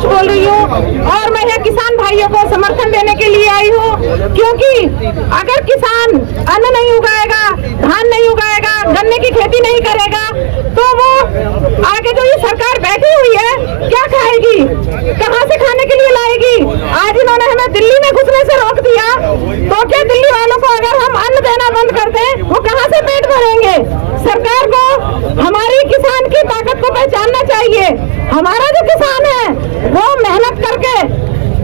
अध्यक्ष बोल रही हूँ और मैं यहाँ किसान भाइयों को समर्थन देने के लिए आई हूँ, क्योंकि अगर किसान अन्न नहीं उगाएगा, धान नहीं उगाएगा, गन्ने की खेती नहीं करेगा तो वो आगे जो ये सरकार बैठी हुई है क्या खाएगी, कहाँ से खाने के लिए लाएगी। आज इन्होंने हमें दिल्ली में घुसने से रोक दिया, तो क्या दिल्ली वालों को अगर हम अन्न देना बंद कर दें वो कहाँ से पेट भरेंगे। सरकार को हमारी किसान की ताकत को पहचानना चाहिए। हमारा जो किसान है वो मेहनत करके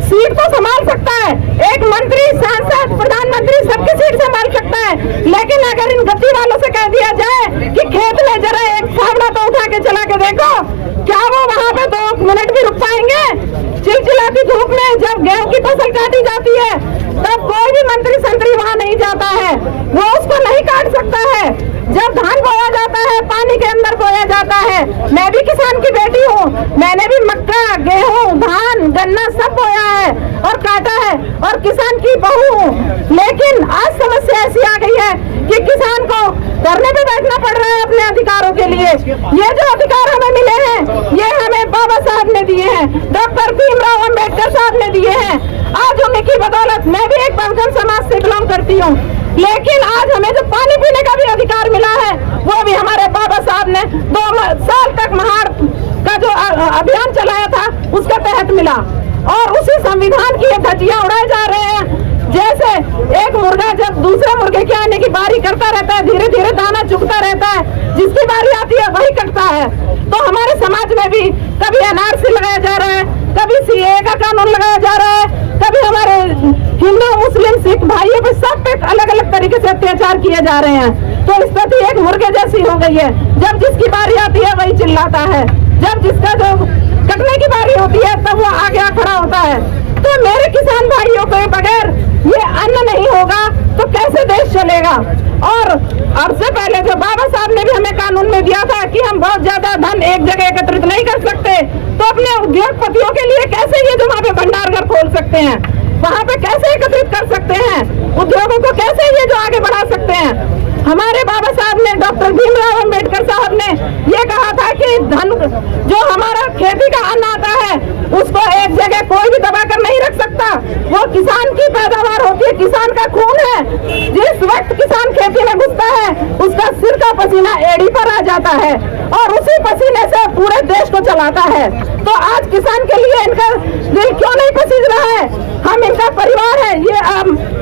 सीट को संभाल सकता है, एक मंत्री, सांसद, प्रधानमंत्री सबकी सीट संभाल सकता है, लेकिन अगर इन गद्दी वालों से कह दिया जाए कि खेत में जरा एक फावड़ा तो उठा के चला के देखो, क्या वो वहाँ पे 2 मिनट भी रुक पाएंगे। चिलचिलाती धूप में जब गेहूं की फसल काटी जाती है तब कोई भी मंत्री संतरी वहाँ नहीं जाता है, वो उसको नहीं काट सकता है। जब धान बोया जाता है पानी के अंदर बोया जाता है। मैं भी किसान की बेटी हूँ, मैंने भी मक्का, गेहूं, धान, गन्ना सब बोया है और काटा है और किसान की बहू हूँ। लेकिन आज समस्या ऐसी आ गई है कि किसान को धरने पे बैठना पड़ रहा है अपने अधिकारों के लिए। ये जो अधिकार हमें मिले हैं ये हमें बाबा साहब ने दिए हैं, डॉक्टर भीमराव अम्बेडकर साहब ने दिए हैं। आज उन्हीं की बदौलत मैं भी एक बहुजन समाज से बिलोंग करती हूँ, लेकिन आज हमें जो पानी पीने का भी अधिकार मिला है वो भी हमारे बाबा साहब ने 2 साल तक महाड़ का जो अभियान चलाया था उसके तहत मिला। और उसी संविधान की ये धज्जियां उड़ाए जा रहे हैं। जैसे एक मुर्गा जब दूसरे मुर्गे के आने की बारी करता रहता है, धीरे धीरे दाना चुगता रहता है, जिसकी बारी आती है वही कटता है। तो हमारे समाज में भी कभी एनआरसी लगाया जा रहा है, कभी सीएए का कानून लगाया जा रहा है, कभी हमारे हिंदू, मुस्लिम, सिख भाइयों पे सब पे अलग अलग तरीके से अत्याचार किए जा रहे हैं। तो स्थिति एक मुर्गे जैसी हो गई है, जब जिसकी बारी आती है वही चिल्लाता है, जब जिसका जो कटने की बारी होती है तब वो आगे आ खड़ा होता है। तो मेरे किसान भाइयों के बगैर ये अन्न नहीं होगा तो कैसे देश चलेगा। और से पहले जो बाबा साहब ने भी हमें कानून में दिया था कि हम बहुत ज्यादा धन एक जगह एकत्रित नहीं कर सकते, तो अपने उद्योगपतियों के लिए कैसे ये जो वहाँ पे भंडारघर खोल सकते हैं, वहाँ पे कैसे एकत्रित कर सकते हैं, उद्योगों को कैसे ये जो आगे बढ़ा सकते हैं। हमारे बाबा साहब ने, डॉक्टर भीमराव अम्बेडकर साहब ने ये कहा था कि धन जो हमारा खेती का अन्न आता है उसको एक जगह कोई भी दबा कर नहीं रख सकता। वो किसान की पैदावार होती है, किसान का खून है। जिस वक्त किसान खेती में घुसता है उसका सिर का पसीना एड़ी पर आ जाता है और उसी पसीने से पूरे देश को चलाता है। तो आज किसान के लिए इनका दिल क्यों नहीं पसीज रहा है। हम इनका परिवार है, ये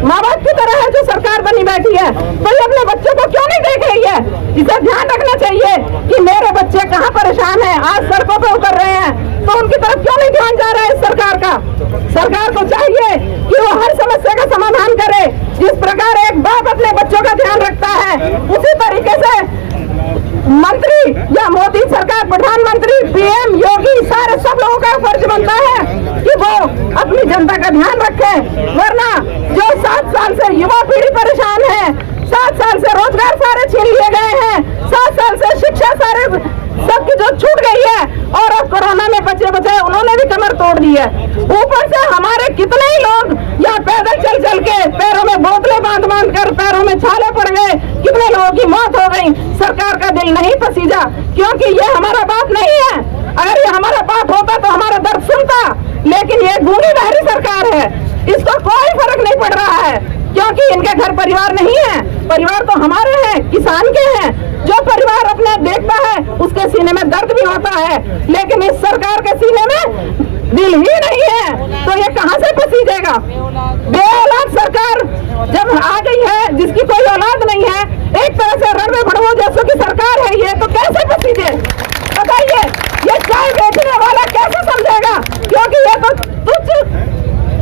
माँ बाप की तरह है जो सरकार बनी बैठी है, तो ये अपने बच्चों को क्यों नहीं देख रही है। इसे ध्यान रखना चाहिए कि मेरे बच्चे कहाँ परेशान हैं, आज सड़कों पर उतर रहे हैं, तो उनकी तरफ क्यों नहीं ध्यान जा रहा है सरकार का। सरकार को चाहिए कि वो हर समस्या का समाधान करे। जिस प्रकार एक बाप अपने बच्चों का ध्यान रखता है उसी तरीके से मंत्री या मोदी सरकार, प्रधानमंत्री, पीएम, योगी, सारे सब लोगों का फर्ज बनता है कि वो अपनी जनता का ध्यान रखे। वरना जो 7 साल से युवा पीढ़ी परेशान है, 7 साल से रोजगार सारे छीन लिए गए हैं, 7 साल से शिक्षा सारे सबकी जो छूट गई है और अब कोरोना में बचे उन्होंने भी कमर तोड़ दी है। ऊपर से हमारे कितने ही लोग यहाँ पैदल चल चल के पैरों में बोतलें बांध कर पैरों में छाले पड़ गए, कितने लोगों की मौत हो गई। सरकार का दिल नहीं पसीजा, क्योंकि ये हमारा बात नहीं है। अगर ये हमारा बात होता तो हमारा दर्द सुनता, लेकिन ये गूंगी बहरी सरकार है, इसको कोई फर्क नहीं पड़ रहा है, क्योंकि इनके घर परिवार नहीं है। परिवार तो हमारे हैं, किसान के हैं। जो परिवार अपने देखता है उसके सीने में दर्द भी होता है, लेकिन इस सरकार के सीने में दिल ही नहीं है, तो ये कहां से पसीजेगा। बेऔलाद सरकार जब आ गई है, जिसकी कोई औलाद नहीं है, एक तरह से रण में भड़वो जैसों की सरकार है ये, तो कैसे पसीजे बताइए। ये चाय बेचने वाला कैसे समझेगा, क्योंकि ये तो तुच्छ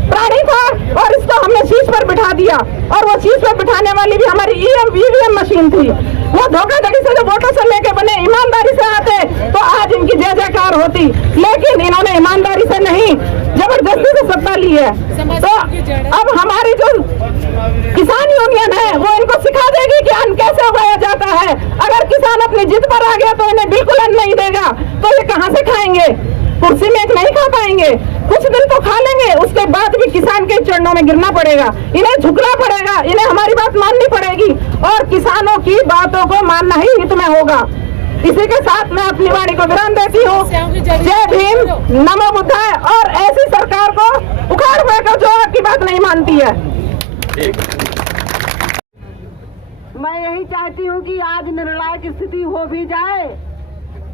प्राणी था और इसको हमने शीश पर बिठा दिया, और वो शीश पर बिठाने वाली भी हमारी ईवीएम मशीन थी। वो धोखाधड़ी से जो वोटों से लेके बने, ईमानदारी से आते तो आज इनकी जय जयकार होती, लेकिन इन्होंने ईमानदारी से नहीं, जबरदस्ती से सत्ता ली है। तो अब हमारी जो किसान यूनियन है वो इनको सिखा देगी कि अन्न कैसे उगाया जाता है। अगर किसान अपनी जिद पर आ गया तो इन्हें बिल्कुल अन्न नहीं देगा, तो ये कहाँ से खाएंगे। कुर्सी में नहीं खा पाएंगे, कुछ दिन तो खा लेंगे, उसके बाद भी किसान के चरणों में गिरना पड़ेगा, इन्हें झुकना पड़ेगा, इन्हें हमारी बात माननी पड़ेगी, और किसानों की बातों को मानना ही हित में होगा। इसी के साथ मैं अपनी वाणी को विराम देती हूँ। जय भीम, नमो बुद्धाय। और ऐसी सरकार को उखाड़ फेंको जो आपकी बात नहीं मानती है। मैं यही चाहती हूँ कि आज निर्णायक स्थिति हो भी जाए,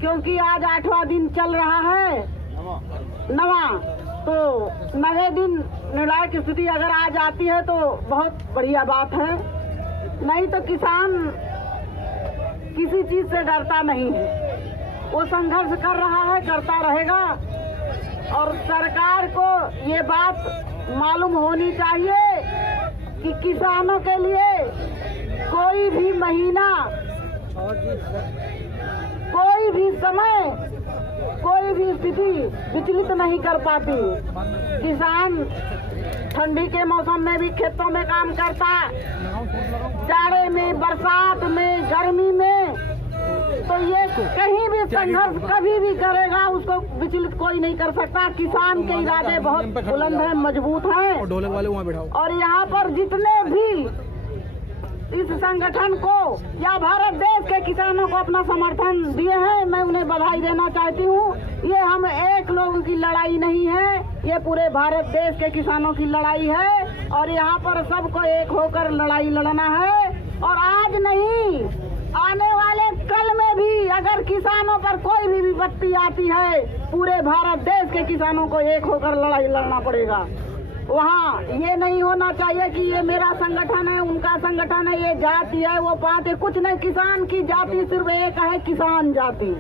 क्योंकि आज 8वां दिन चल रहा है, नवा, तो 9वें दिन निर्णायक स्थिति अगर आ जाती है तो बहुत बढ़िया बात है। नहीं तो किसान किसी चीज से डरता नहीं है, वो संघर्ष कर रहा है, करता रहेगा। और सरकार को ये बात मालूम होनी चाहिए कि किसानों के लिए कोई भी महीना, कोई भी समय, कोई भी स्थिति विचलित नहीं कर पाती। किसान ठंडी के मौसम में भी खेतों में काम करता, जाड़े में, बरसात में, गर्मी में, तो ये कहीं भी संघर्ष कभी भी करेगा, उसको विचलित कोई नहीं कर सकता। किसान के इरादे बहुत बुलंद हैं, मजबूत हैं। और यहाँ पर जितने भी इस संगठन को या भारत देश के किसानों को अपना समर्थन दिए हैं, मैं उन्हें बधाई देना चाहती हूँ। ये हम एक लोगों की लड़ाई नहीं है, ये पूरे भारत देश के किसानों की लड़ाई है। और यहाँ पर सबको एक होकर लड़ाई लड़ना है। और आज नहीं, आने वाले कल में भी अगर किसानों पर कोई भी विपत्ति आती है, पूरे भारत देश के किसानों को एक होकर लड़ाई लड़ना पड़ेगा। वहाँ ये नहीं होना चाहिए कि ये मेरा संगठन है, उनका संगठन है, ये जाति है, वो पात है, कुछ नहीं। किसान की जाति सिर्फ एक है, किसान जाति।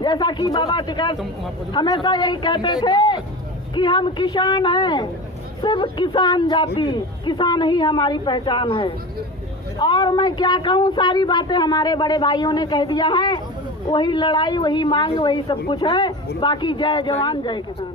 जैसा कि बाबा टिकैत हमेशा यही कहते थे कि हम किसान हैं, सिर्फ किसान जाति, किसान ही हमारी पहचान है। और मैं क्या कहूँ, सारी बातें हमारे बड़े भाइयों ने कह दिया है। वही लड़ाई, वही मांग, वही सब कुछ है। बाकी जय जवान, जय किसान।